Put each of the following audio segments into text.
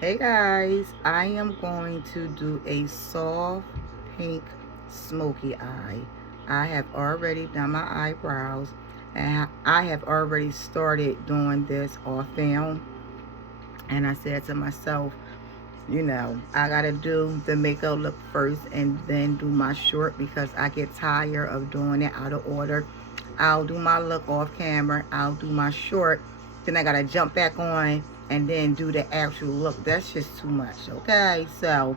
Hey guys, I am going to do a soft pink smoky eye. I have already done my eyebrows and I have already started doing this off film. And I said to myself, I gotta do the makeup look first and then do my short because I get tired of doing it out of order. I'll do my look off camera, I'll do my short, then I gotta jump back on and then do the actual look. That's just too much, okay? So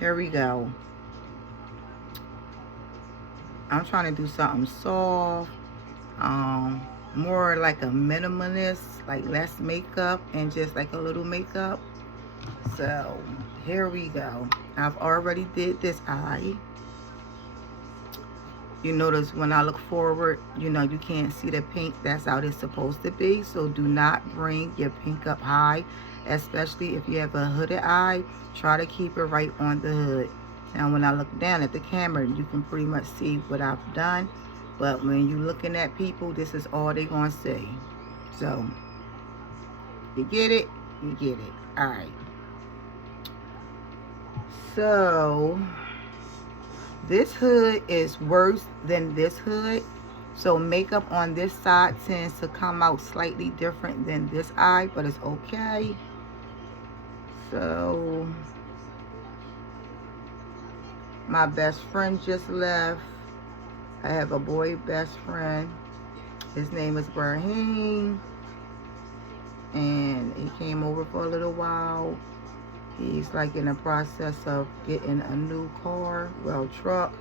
here we go. I'm trying to do something soft, more like a minimalist, like less makeup and just like a little makeup. So here we go. I've already did this eye. You notice when I look forward, you can't see the pink. That's how it's supposed to be. So do not bring your pink up high, especially if you have a hooded eye. Try to keep it right on the hood. Now when I look down at the camera, you can pretty much see what I've done. But when you're looking at people, this is all they're going to see. So you get it? You get it. All right. So this hood is worse than this hood. So makeup on this side tends to come out slightly different than this eye, but it's okay. So my best friend just left. I have a boy best friend. His name is Brahim. And he came over for a little while. He's like in the process of getting a new car, well, truck.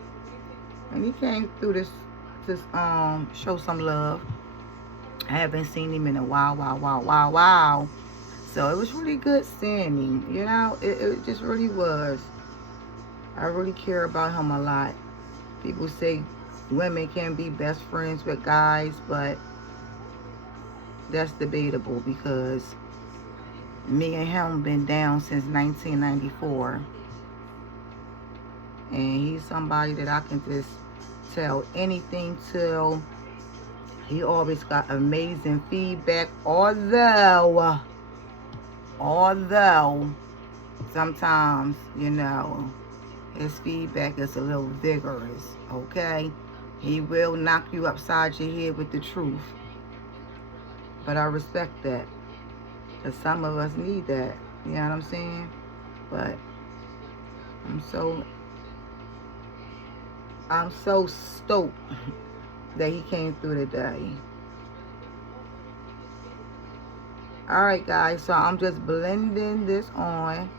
And he came through this show some love. I haven't seen him in a while. So it was really good seeing him. It just really was. I really care about him a lot. People say women can be best friends with guys, but that's debatable because me and him been down since 1994. And he's somebody that I can just tell anything to. He always got amazing feedback, although sometimes, his feedback is a little vigorous, okay? He will knock you upside your head with the truth. But I respect that. Because some of us need that. You know what I'm saying? But I'm so stoked that he came through today. Alright guys, so I'm just blending this on.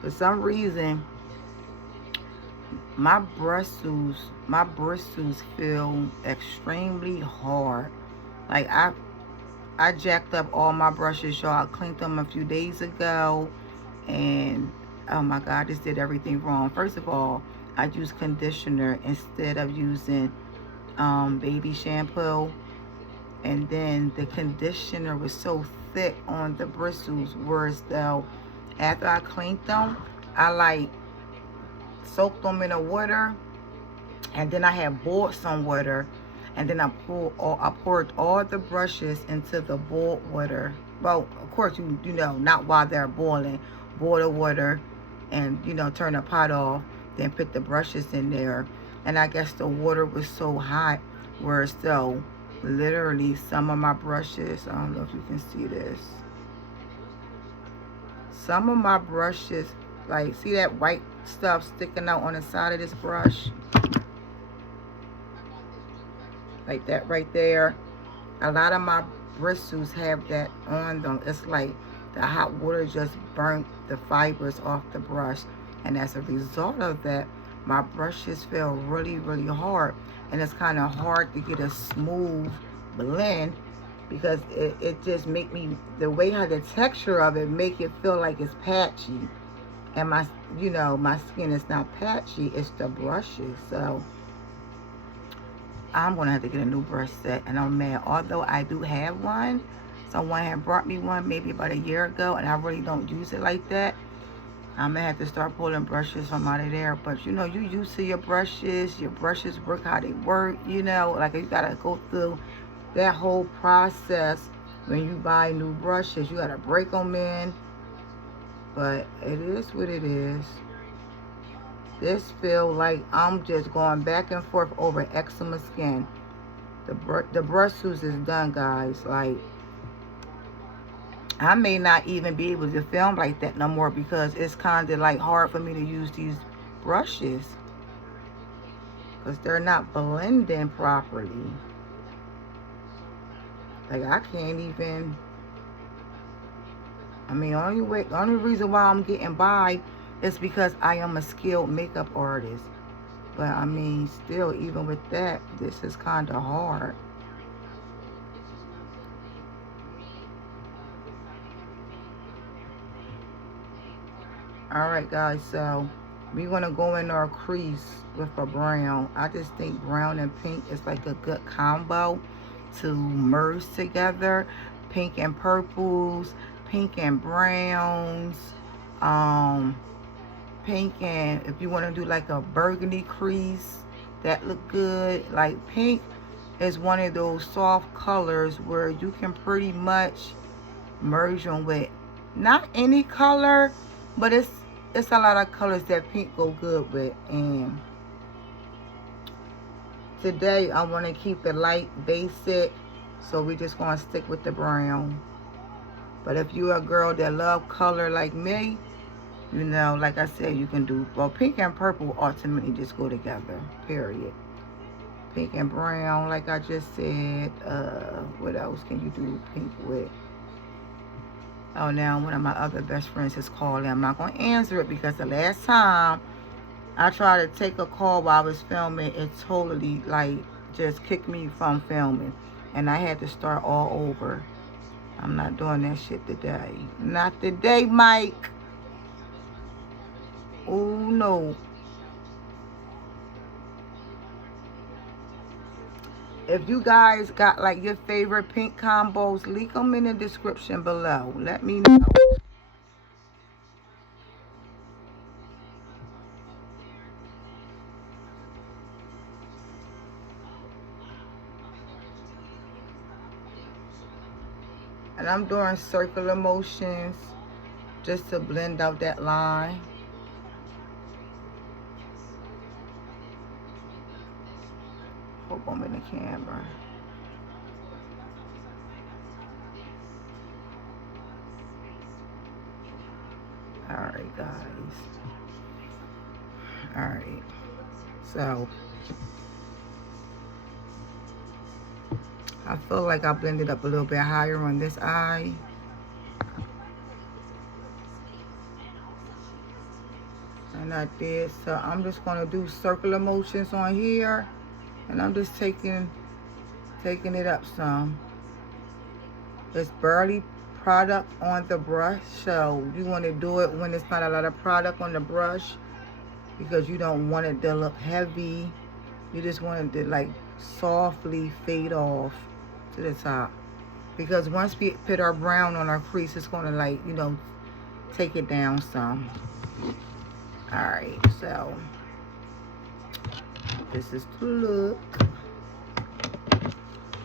For some reason, my bristles feel extremely hard. Like I jacked up all my brushes, y'all. I cleaned them a few days ago, and oh my god, I just did everything wrong. First of all, I used conditioner instead of using baby shampoo, and then the conditioner was so thick on the bristles, whereas though after I cleaned them, I like soaked them in the water, and then I had boiled some water, and then I poured all the brushes into the boiled water. Well, of course, you know, not while they're boiling. Boil the water, and turn the pot off. Then put the brushes in there, and I guess the water was so hot, where so literally some of my brushes. I don't know if you can see this. Some of my brushes, like, see that white stuff sticking out on the side of this brush? Like that right there. A lot of my bristles have that on them. It's like the hot water just burnt the fibers off the brush. And as a result of that, my brushes feel really hard. And it's kind of hard to get a smooth blend because it just make me, the way how the texture of it make it feel like it's patchy. And my skin is not patchy, it's the brushes. So I'm gonna have to get a new brush set, and I'm mad. Although I do have one, someone had brought me one maybe about a year ago, and I really don't use it like that. I'm gonna have to start pulling brushes from out of there. But you used to your brushes work how they work. Like you gotta go through that whole process when you buy new brushes. You gotta break them in. But it is what it is. This feel like I'm just going back and forth over eczema skin. The brush juice is done, guys. Like, I may not even be able to film like that no more because it's kind of like hard for me to use these brushes because they're not blending properly. Like, I can't even. I mean, only reason why I'm getting by is because I am a skilled makeup artist. But I mean, still, even with that, this is kind of hard. Alright, guys, so we're going to go in our crease with a brown. I just think brown and pink is like a good combo to merge together. Pink and purples, pink and browns, pink and if you want to do like a burgundy crease, that look good. Like, pink is one of those soft colors where you can pretty much merge them with not any color, but it's a lot of colors that pink go good with. And today I want to keep it light, basic, so we just going to stick with the brown. But if you're a girl that love color like me, you know, like I said, you can do, well, pink and purple ultimately just go together, period. Pink and brown, like I just said. What else can you do pink with? Oh, now one of my other best friends is calling. I'm not going to answer it because the last time I tried to take a call while I was filming, it totally, like, just kicked me from filming. And I had to start all over. I'm not doing that shit today. Not today, Mike. Oh, no. If you guys got, like, your favorite pink combos, leave them in the description below. Let me know. And I'm doing circular motions just to blend out that line. Hope I'm in the camera. Alright, guys. Alright. So, I feel like I blended up a little bit higher on this eye. And I did. So, I'm just going to do circular motions on here. And I'm just taking it up some. It's barely product on the brush, so you want to do it when there's not a lot of product on the brush because you don't want it to look heavy. You just want it to, like, softly fade off to the top, because once we put our brown on our crease, it's going to, like, you know, take it down some. Alright, so this is the look.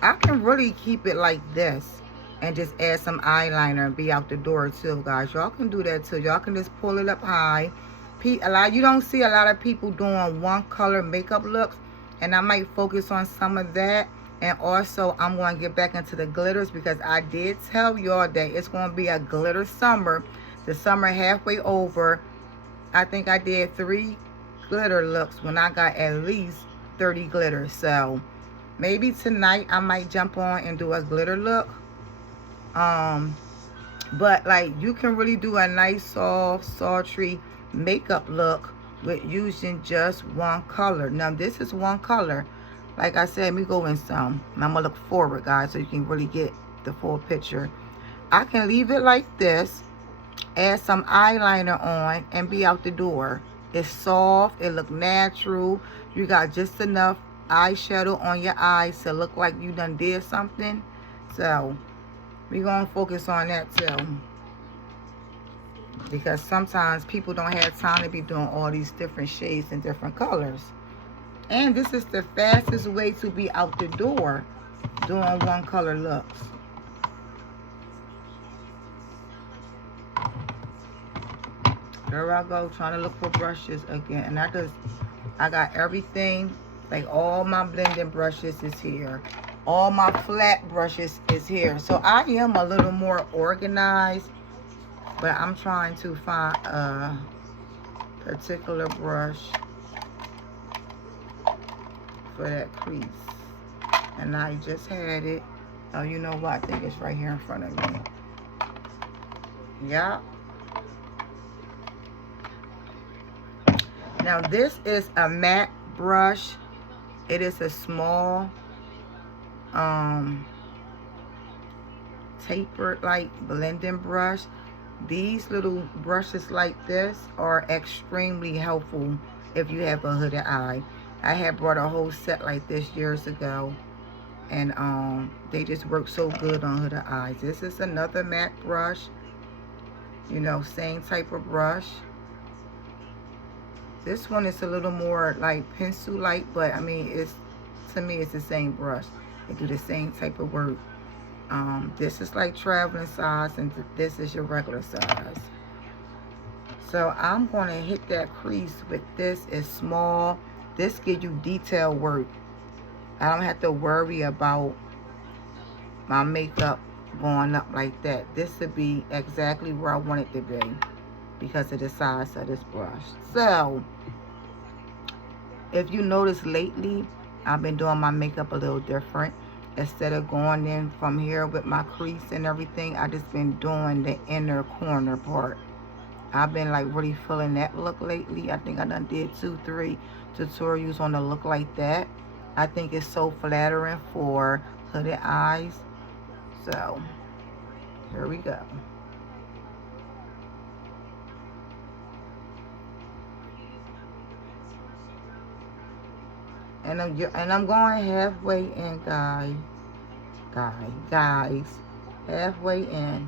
I can really keep it like this and just add some eyeliner and be out the door too, guys. Y'all can do that too. Y'all can just pull it up high. You don't see a lot of people doing one color makeup looks, and I might focus on some of that. And also, I'm going to get back into the glitters because I did tell y'all that it's going to be a glitter summer. The summer halfway over. I think I did 3 glitter looks when I got at least 30 glitters. So maybe tonight I might jump on and do a glitter look. But, like, you can really do a nice soft, sultry makeup look with using just one color. Now, this is one color. Like I said, we go in some. And I'm going to look forward, guys, so you can really get the full picture. I can leave it like this, add some eyeliner on, and be out the door. It's soft. It look natural. You got just enough eyeshadow on your eyes to look like you done did something. So we're going to focus on that too, because sometimes people don't have time to be doing all these different shades and different colors. And this is the fastest way to be out the door doing one color looks. There I go, trying to look for brushes again. And I got everything. Like all my blending brushes is here. All my flat brushes is here. So I am a little more organized. But I'm trying to find a particular brush for that crease. And I just had it. Oh, you know what? I think it's right here in front of me. Yeah. Now this is a matte brush. It is a small tapered like blending brush. These little brushes like this are extremely helpful if you have a hooded eye. I had brought a whole set like this years ago, and they just work so good on hooded eyes. This is another matte brush, you know, same type of brush. This one is a little more like pencil like, but I mean, it's, to me, it's the same brush. They do the same type of work. This is like traveling size, and this is your regular size. So I'm going to hit that crease with this. It's small. This gives you detail work. I don't have to worry about my makeup going up like that. This would be exactly where I want it to be because of the size of this brush. So if you notice lately, I've been doing my makeup a little different. Instead of going in from here with my crease and everything, I just been doing the inner corner part. I've been like really feeling that look lately. I think I done did 2-3 tutorials on the look like that. I think it's so flattering for hooded eyes. So here we go. And I'm going halfway in, guys, halfway in.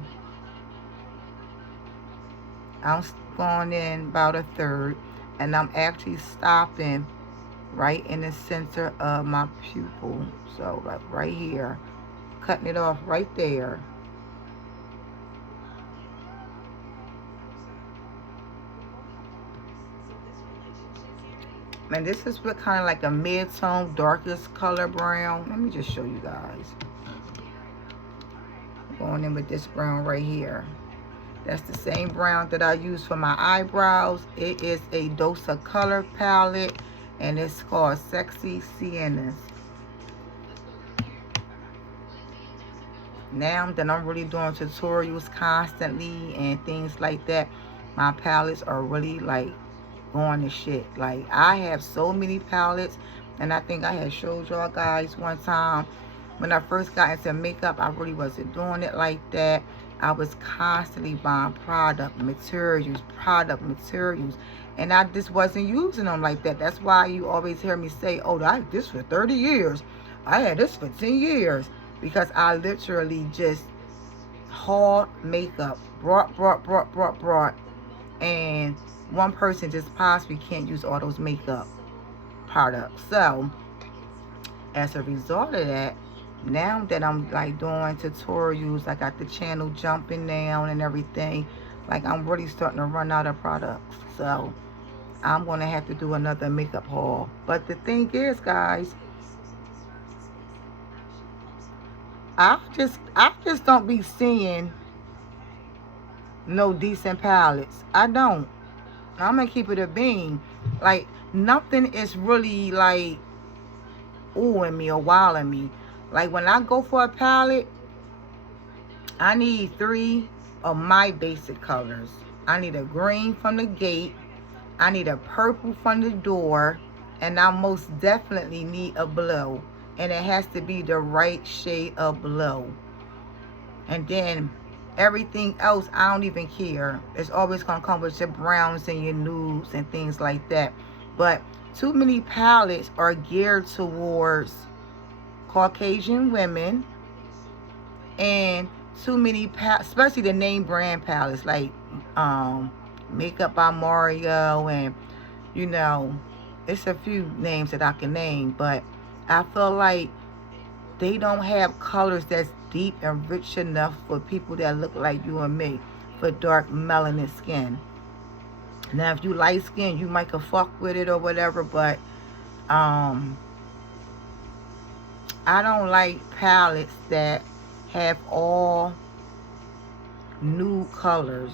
I'm going in about 1/3, and I'm actually stopping right in the center of my pupil. So like right here, cutting it off right there. And this is what kind of like a mid-tone, darkest color brown. Let me just show you guys. Going in with this brown right here. That's the same brown that I use for my eyebrows. It is a Dose of Color palette, and it's called Sexy Siennas. Now that I'm really doing tutorials constantly and things like that, my palettes are really like going to shit. Like, I have so many palettes, and I think I had showed y'all guys one time when I first got into makeup, I really wasn't doing it like that. I was constantly buying product materials, and I just wasn't using them like that. That's why you always hear me say, oh, I had this for 30 years. I had this for 10 years. Because I literally just hauled makeup, brought. And one person just possibly can't use all those makeup products. So as a result of that, now that I'm like doing tutorials, I got the channel jumping down and everything, like I'm really starting to run out of products. So I'm gonna have to do another makeup haul. But the thing is, guys, I just don't be seeing no decent palettes. I don't. I'm gonna keep it a bean. Like, nothing is really like oohing me or wowing me. Like, when I go for a palette, I need 3 of my basic colors. I need a green from the gate, I need a purple from the door, and I most definitely need a blue. And it has to be the right shade of blue. And then everything else, I don't even care. It's always gonna come with your browns and your nudes and things like that. But too many palettes are geared towards Caucasian women, and too many especially the name brand palettes like Makeup by Mario, and you know, it's a few names that I can name, but I feel like they don't have colors that's deep and rich enough for people that look like you and me, for dark melanin skin. Now, if you light skin, you might could fuck with it or whatever, but I don't like palettes that have all nude colors.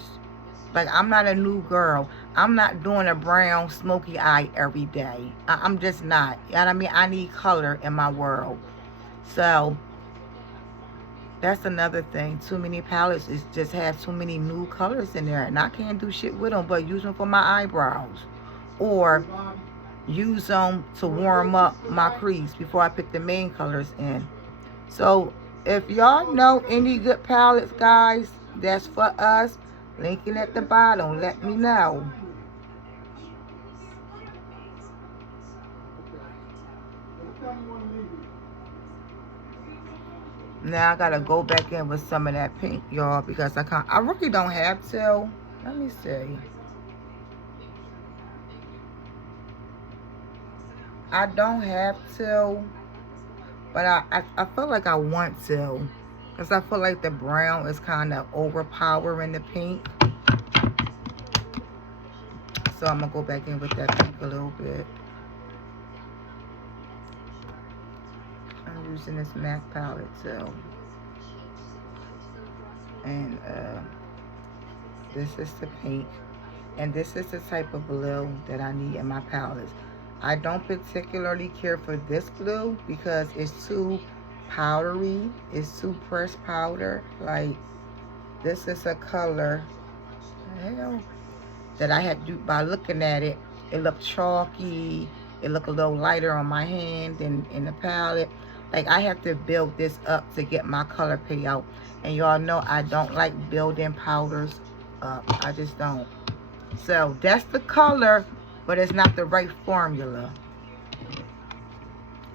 Like, I'm not a nude girl. I'm not doing a brown smoky eye every day. I'm just not. You know what I mean? I need color in my world. So that's another thing. Too many palettes is just have too many nude colors in there, and I can't do shit with them but use them for my eyebrows, or use them to warm up my crease before I pick the main colors in. So if y'all know any good palettes, guys, that's for us, linking at the bottom, let me know. Now I gotta go back in with some of that pink, y'all, because I really don't have to. Let me see. I don't have to, but I feel like I want to, because I feel like the brown is kind of overpowering the pink. So I'm gonna go back in with that pink a little bit. I'm using this MAC palette too. And this is the pink. And this is the type of blue that I need in my palettes. I don't particularly care for this blue because it's too powdery. It's too pressed powder. Like, this is a color, hell, that I had to do by looking at it. It looked chalky. It looked a little lighter on my hand than in the palette. Like, I have to build this up to get my color payout. And y'all know I don't like building powders up. I just don't. So that's the color, but it's not the right formula.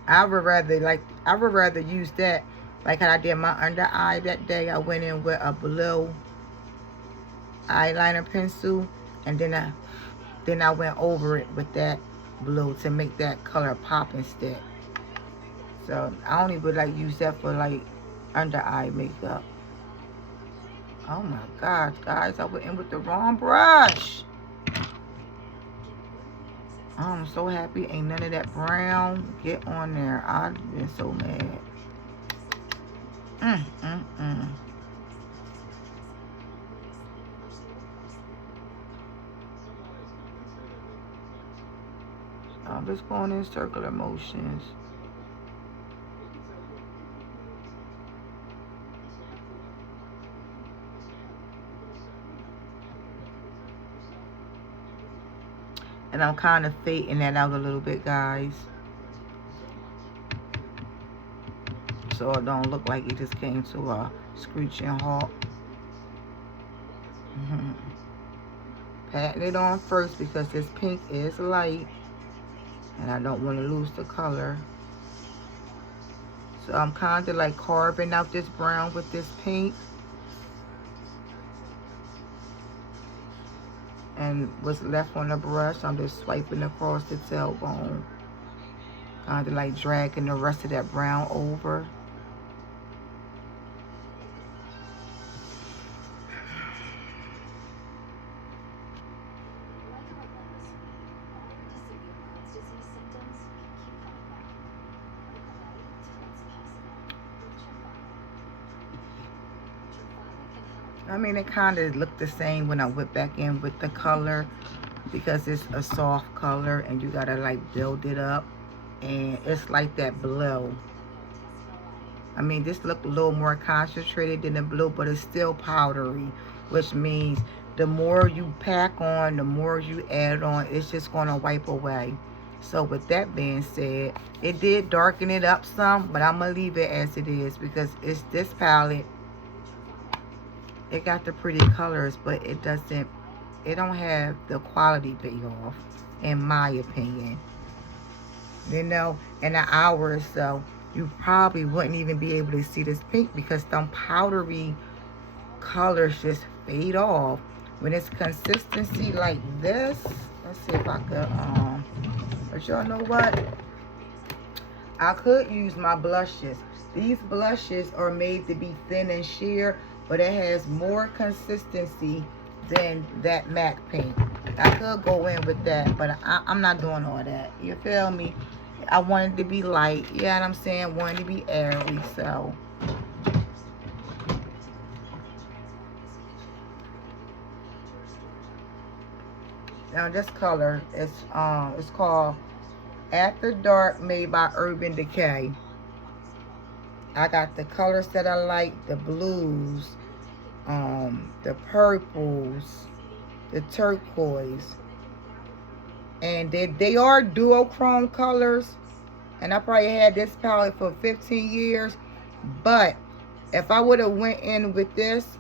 I would rather use that like how I did my under eye that day. I went in with a blue eyeliner pencil, and then I went over it with that blue to make that color pop and stick. So I only would like use that for like under eye makeup. Oh my gosh, guys, I went in with the wrong brush. I'm so happy ain't none of that brown get on there. I've been so mad. I'm just going in circular motions. And I'm kind of fading that out a little bit, guys, so it don't look like it just came to a screeching halt. Patting it on first because this pink is light and I don't want to lose the color. So I'm kind of like carving out this brown with this pink. And what's left on the brush, I'm just swiping across the tailbone. Kind of like dragging the rest of that brown over. I mean, it kind of looked the same when I went back in with the color because it's a soft color and you gotta like build it up, and it's like that blue. I mean, this looked a little more concentrated than the blue, but it's still powdery, which means the more you pack on, the more you add on, it's just gonna wipe away. So with that being said, it did darken it up some, but I'm gonna leave it as it is because it's this palette. It got the pretty colors, but it don't have the quality payoff, in my opinion. You know, in an hour or so, you probably wouldn't even be able to see this pink because some powdery colors just fade off. When it's consistency like this, let's see if I could, but y'all know what? I could use my blushes. These blushes are made to be thin and sheer, but it has more consistency than that MAC paint. I could go in with that, but I'm not doing all that. You feel me? I wanted to be light. You know what I'm saying? Wanted to be airy, so. Now this color is it's called After Dark, made by Urban Decay. I got the colors that I like, the blues, the purples, the turquoise. And they are duochrome colors. And I probably had this palette for 15 years. But if I would have went in with this,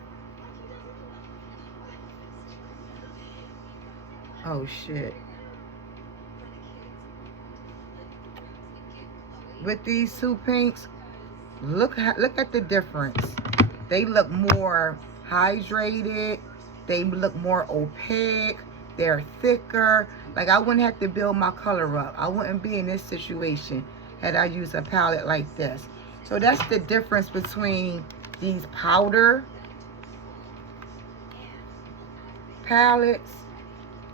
oh shit. With these two pinks, look at the difference. They look more hydrated. They look more opaque. They're thicker. Like, I wouldn't have to build my color up. I wouldn't be in this situation had I used a palette like this. So that's the difference between these powder palettes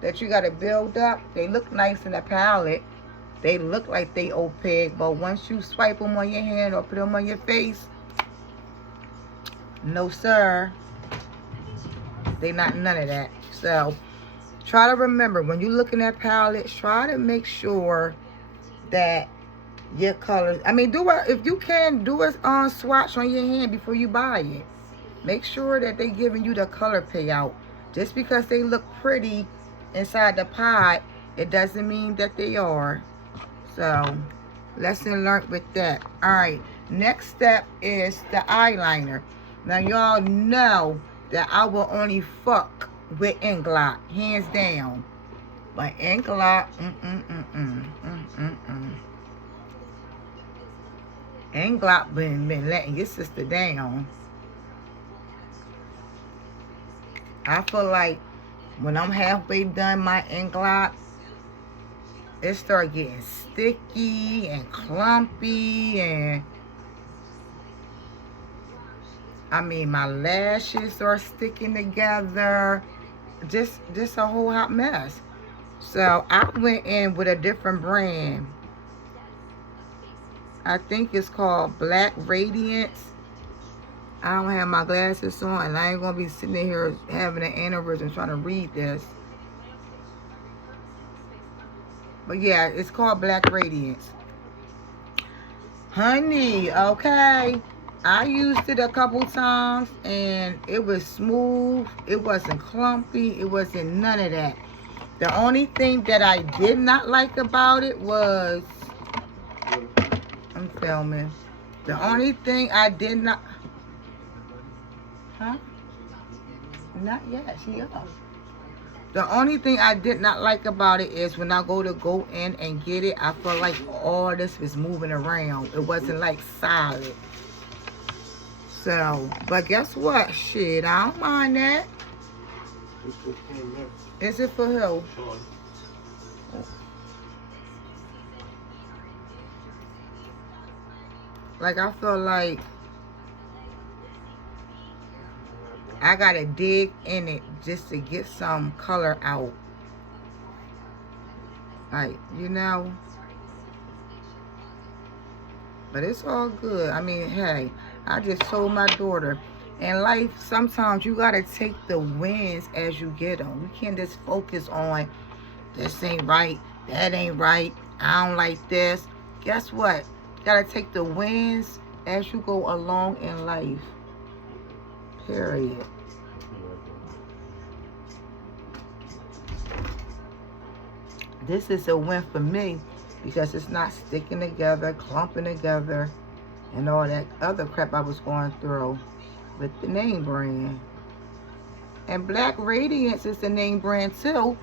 that you got to build up. They look nice in a palette. They look like they opaque, but once you swipe them on your hand or put them on your face, no sir, they not none of that. So try to remember, when you're looking at palettes, try to make sure that your colors, I mean, if you can, do a swatch on your hand before you buy it. Make sure that they giving you the color payout. Just because they look pretty inside the pot, it doesn't mean that they are. So, lesson learned with that. All right, next step is the eyeliner. Now, y'all know that I will only fuck with Inglot, hands down. But Inglot, Inglot been letting your sister down. I feel like when I'm halfway done my Inglot, it start getting sticky and clumpy, and I mean, my lashes are sticking together. Just a whole hot mess. So I went in with a different brand. I think it's called Black Radiance. I don't have my glasses on, and I ain't gonna be sitting in here having an aneurysm trying to read this. But yeah, it's called Black Radiance. Honey, okay. I used it a couple times, and it was smooth. It wasn't clumpy. It wasn't none of that. The only thing that I did not like about it was... I'm filming. The only thing I did not... Huh? Not yet. She up. The only thing I did not like about it is when I go in and get it, I feel like all this was moving around. It wasn't like solid. So, but guess what? Shit, I don't mind that. Is it for who? Like, I feel like I gotta dig in it just to get some color out. Like, you know. But it's all good. I mean, hey, I just told my daughter, in life, sometimes you gotta take the wins as you get them. You can't just focus on, this ain't right, that ain't right, I don't like this. Guess what? You gotta take the wins as you go along in life. Period. This is a win for me because it's not sticking together, clumping together, and all that other crap I was going through with the name brand. And Black Radiance is the name brand too.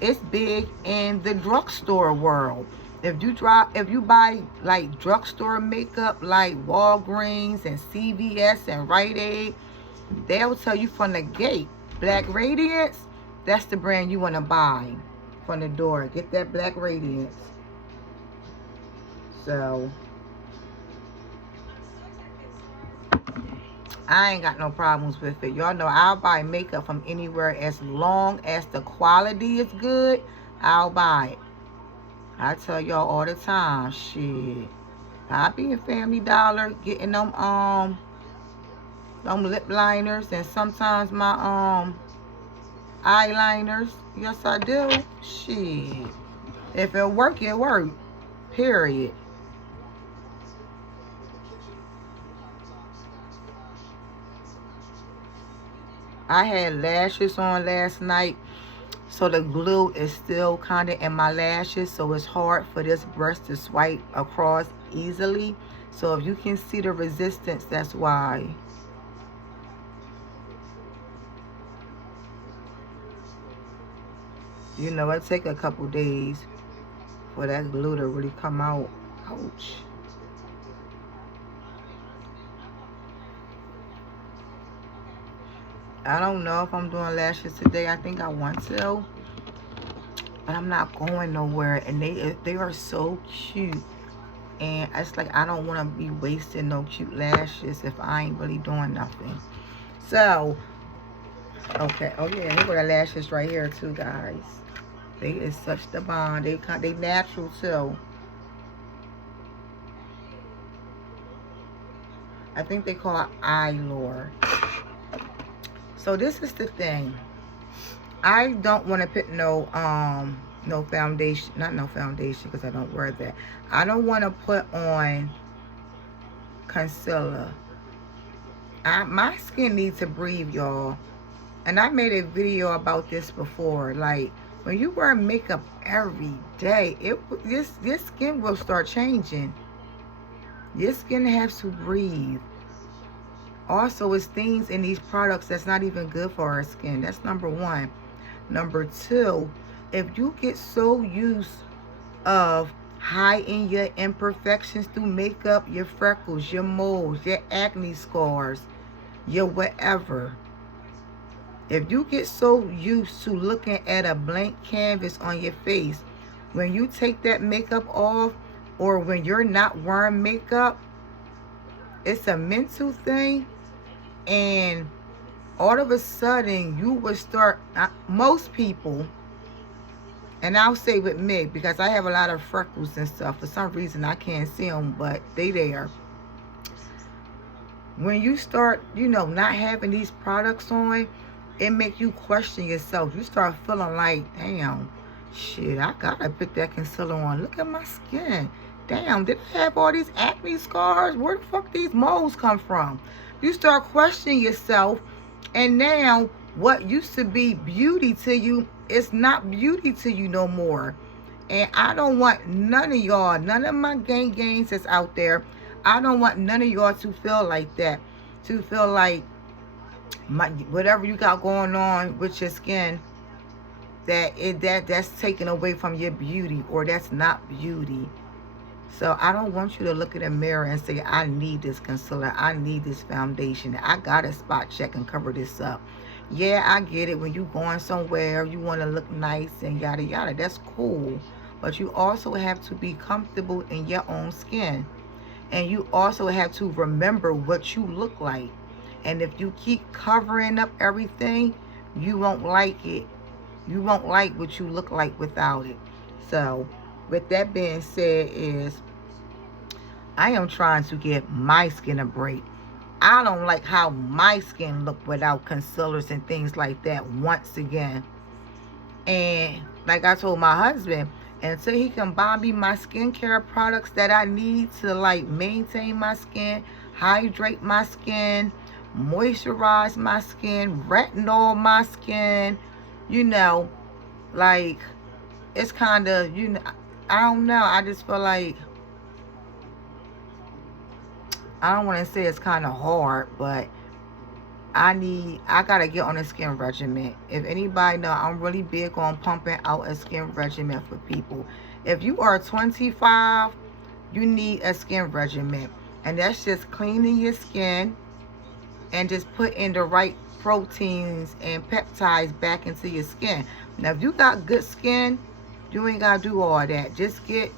It's big in the drugstore world. If you buy like drugstore makeup like Walgreens and CVS and Rite Aid, they'll tell you from the gate, Black Radiance, that's the brand you want to buy from the door. Get that Black Radiance. So I ain't got no problems with it. Y'all know I'll buy makeup from anywhere as long as the quality is good. I'll buy it. I tell y'all all the time, shit. I be in Family Dollar getting them lip liners and sometimes my eyeliners. Yes, I do. Shit. If it work, it work. Period. I had lashes on last night, so the glue is still kind of in my lashes, so it's hard for this brush to swipe across easily. So if you can see the resistance, that's why. You know, it take a couple days for that glue to really come out. Ouch. I don't know if I'm doing lashes today. I think I want to, but I'm not going nowhere, and they are so cute, and it's like I don't want to be wasting no cute lashes if I ain't really doing nothing. So okay, oh yeah, they got lashes right here too, guys. They is such the bond. They natural too. I think they call it eye lure. So this is the thing. I don't want to put no foundation, not no foundation, because I don't wear that. I don't want to put on concealer. My skin needs to breathe, y'all. And I made a video about this before. Like, when you wear makeup every day, your skin will start changing. Your skin has to breathe. Also, it's things in these products that's not even good for our skin. That's number one. Number two, if you get so used of hiding your imperfections through makeup, your freckles, your moles, your acne scars, your whatever, if you get so used to looking at a blank canvas on your face, when you take that makeup off, or when you're not wearing makeup, it's a mental thing, and all of a sudden you will start, most people, and I'll say with me, because I have a lot of freckles and stuff. For some reason I can't see them, but they there. When you start, not having these products on, it make you question yourself. You start feeling like, damn, shit, I gotta put that concealer on. Look at my skin. Damn, did I have all these acne scars? Where the fuck these moles come from? You start questioning yourself, and now what used to be beauty to you, it's not beauty to you no more. And I don't want none of y'all, none of my gangs that's out there, I don't want none of y'all to feel like that. To feel like whatever you got going on with your skin, that's taken away from your beauty, or that's not beauty. So I don't want you to look in the mirror and say, I need this concealer, I need this foundation, I gotta spot check and cover this up. Yeah, I get it. When you going somewhere, you want to look nice and yada yada, that's cool. But you also have to be comfortable in your own skin, and you also have to remember what you look like. And if you keep covering up everything, you won't like it. You won't like what you look like without it. So with that being said, I am trying to give my skin a break. I don't like how my skin look without concealers and things like that once again. And like I told my husband, until he can buy me my skincare products that I need to like maintain my skin, hydrate my skin, moisturize my skin, retinol my skin, like, it's kind of, I don't know, I just feel like, I don't want to say it's kind of hard, but I gotta get on a skin regimen. If anybody know, I'm really big on pumping out a skin regimen for people. If you are 25, you need a skin regimen, and that's just cleaning your skin and just putting the right proteins and peptides back into your skin. Now, if you got good skin, you ain't gotta do all that. Just get,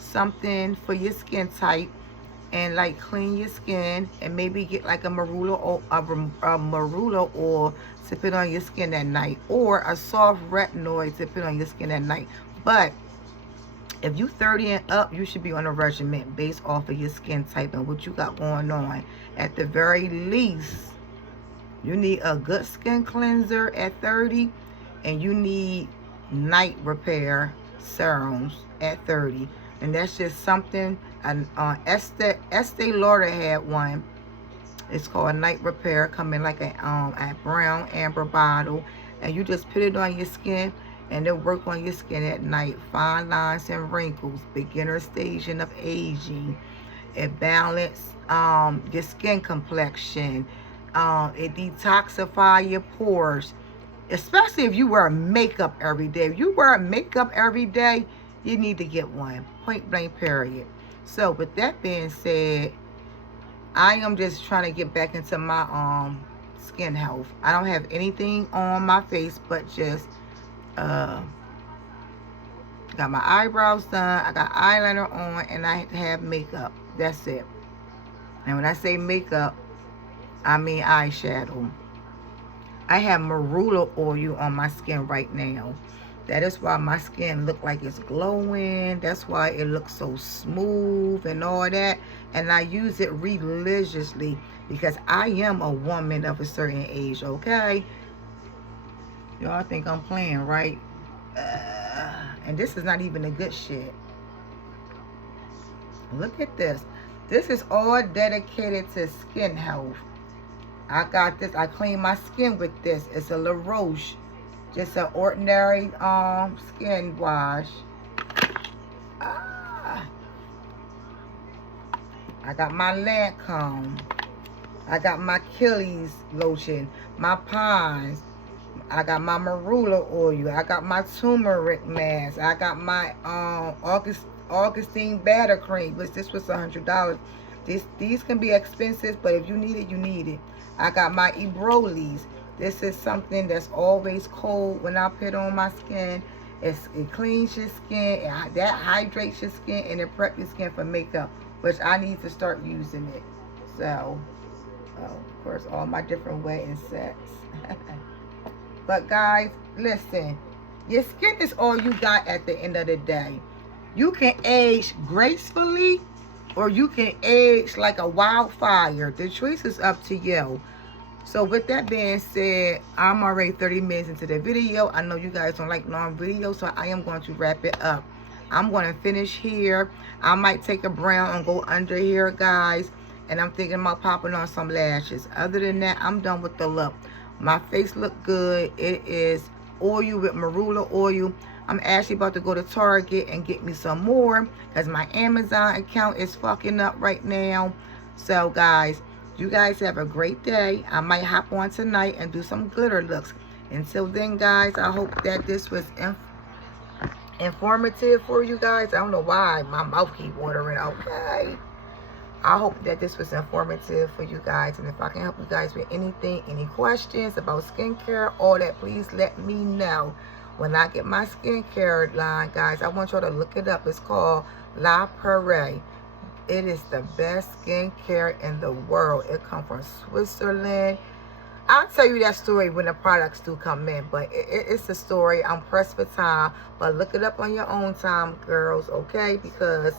something for your skin type, and like clean your skin, and maybe get like a marula or a marula oil to put on your skin at night, or a soft retinoid to put on your skin at night. But if you 30 and up, you should be on a regimen based off of your skin type and what you got going on. At the very least, you need a good skin cleanser at 30, and you need night repair serums at 30. And that's just something, Estee Lauder had one. It's called Night Repair, come in like a brown amber bottle, and you just put it on your skin, and it'll work on your skin at night. Fine lines and wrinkles, beginner stage of aging. It balances your skin complexion. It detoxify your pores, especially if you wear makeup every day. If you wear makeup every day, you need to get one. Point blank, period. So with that being said, I am just trying to get back into my skin health. I don't have anything on my face but just got my eyebrows done, I got eyeliner on, and I have makeup. That's it. And when I say makeup, I mean eyeshadow. I have marula oil on my skin right now. That is why my skin look like it's glowing. That's why it looks so smooth and all that. And I use it religiously because I am a woman of a certain age, okay? Y'all think I'm playing, right? And this is not even the good shit. Look at this. This is all dedicated to skin health. I got this. I clean my skin with this. It's a La Roche. Just an ordinary skin wash. I got my Lancome. I got my Achilles lotion. My Pond's. I got my marula oil. I got my turmeric mask. I got my Augustine batter cream, which this was $100. These can be expensive, but if you need it, you need it. I got my Ebrolis. This is something that's always cold when I put on my skin. It cleans your skin, that hydrates your skin, and it preps your skin for makeup, which I need to start using it. So, of course, all my different wedding sets. But guys, listen, your skin is all you got at the end of the day. You can age gracefully, or you can age like a wildfire. The choice is up to you. So with that being said, I'm already 30 minutes into the video. I know you guys don't like long videos, so I am going to wrap it up. I'm going to finish here. I might take a brown and go under here, guys. And I'm thinking about popping on some lashes. Other than that, I'm done with the look. My face look good. It is oil with marula oil. I'm actually about to go to Target and get me some more, because my Amazon account is fucking up right now. So guys, you guys have a great day. I might hop on tonight and do some glitter looks. Until then, guys, I hope that this was informative for you guys. I don't know why my mouth keep watering. Okay, I hope that this was informative for you guys. And if I can help you guys with anything, any questions about skincare, all that, please let me know. When I get my skincare line, guys, I want y'all to look it up. It's called La Prairie. It is the best skincare in the world. It comes from Switzerland. I'll tell you that story when the products do come in, but it's a story. I'm pressed for time, but look it up on your own time, girls, okay? Because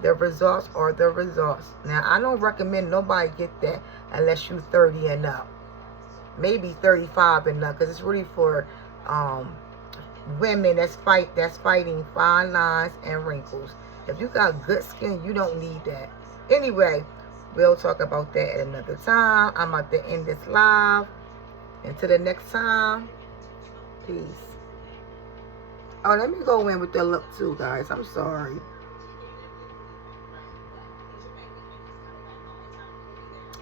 the results are the results. Now, I don't recommend nobody get that unless you're 30 and up. Maybe 35 and up, because it's really for women that's fighting fine lines and wrinkles. If you got good skin, you don't need that. Anyway, we'll talk about that at another time. I'm about to end this live. Until the next time, peace. Oh, let me go in with the look too, guys. I'm sorry.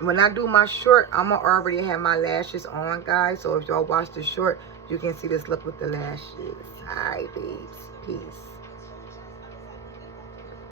When I do my short, I'm going to already have my lashes on, guys. So if y'all watch the short, you can see this look with the lashes. Hi, babes. Peace.